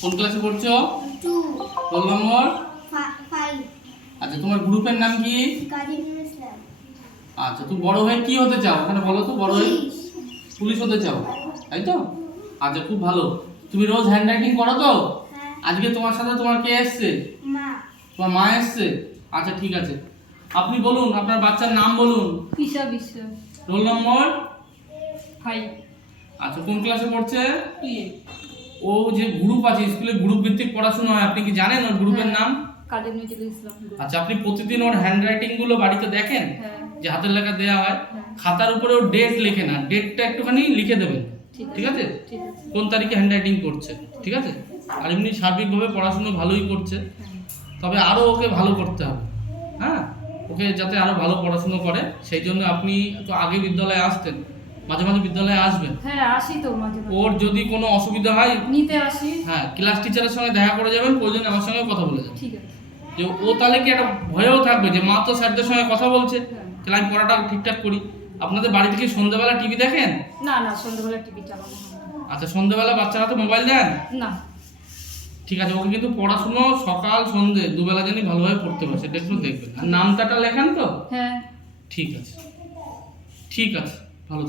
কোন ক্লাসে পড়ছো? টু। রোল নম্বর? ফাইভ। আচ্ছা তোমার গ্রুপের নাম কি? আচ্ছা তুমি বড় হয়ে কি হতে চাও? ওখানে বলো তো বড় হয়ে। পুলিশ। হতে চাও? তাই তো? আচ্ছা খুব ভালো। তুমি রোজ হ্যান্ড রাইটিং করো তো? হ্যাঁ। আজকে তোমার সাথে তোমার কে এসছে? তোমার মা এসছে? আচ্ছা ঠিক আছে। আপনি বলুন আপনার বাচ্চার নাম বলুন। ঈশা বিশ্বাস রোল নম্বর? ফাইভ। আচ্ছা কোন ক্লাসে পড়ছে? ও যে গ্রুপ আছে স্কুলে গ্রুপ ভিত্তিক পড়াশোনা হয় আপনি কি জানেন ওর গ্রুপের নাম? নজরুল ইসলাম আচ্ছা আপনি প্রতিদিন ওর হ্যান্ড রাইটিংগুলো বাড়িতে দেখেন? হ্যাঁ। যে হাতের লেখা দেওয়া হয়। হ্যাঁ। খাতার উপরে ও ডেট লেখে না ডেটটা একটুখানি লিখে দেবেন। ঠিক আছে? কোন তারিখে হ্যান্ড রাইটিং করছে? ঠিক আছে? আর এমনি সার্বিকভাবে পড়াশুনো ভালোই করছে। হ্যাঁ। তবে আরও ওকে ভালো করতে হবে। হ্যাঁ? ওকে যাতে আরও ভালো পড়াশুনো করে। সেই জন্য আপনি তো আগে বিদ্যালয়ে আসতেন। মাঝে মাঝে বিদ্যালয়ে আসবেন। হ্যাঁ আসি তো মাঝে ওর যদি কোনো অসুবিধা হয় নিতে আসি। হ্যাঁ ক্লাস টিচারের সঙ্গে দেখা করে যাবেন প্রয়োজনে আমার সঙ্গে কথা বলে যাবেন। ঠিক আছে। যে ও তাহলে কি একটা ভয়েও থাকবে যে মা তো স্যারদের সঙ্গে কথা বলছে হ্যাঁ। তাহলে আমি পড়াটা ঠিকঠাক করি। আপনাদের বাড়ি থেকে সন্ধ্যেবেলা টিভি দেখেন? না না সন্ধ্যাবেলা টিভি চালানো আচ্ছা সন্ধ্যেবেলা বাচ্চারা তো মোবাইল দেন? না। ঠিক আছে ওকে কিন্তু পড়াশুনো সকাল সন্ধে দুবেলা জানি ভালোভাবে পড়তে পারে সেটা একটু দেখবেন। আর নামটাটা লেখান তো? হ্যাঁ। ঠিক আছে। ঠিক আছে।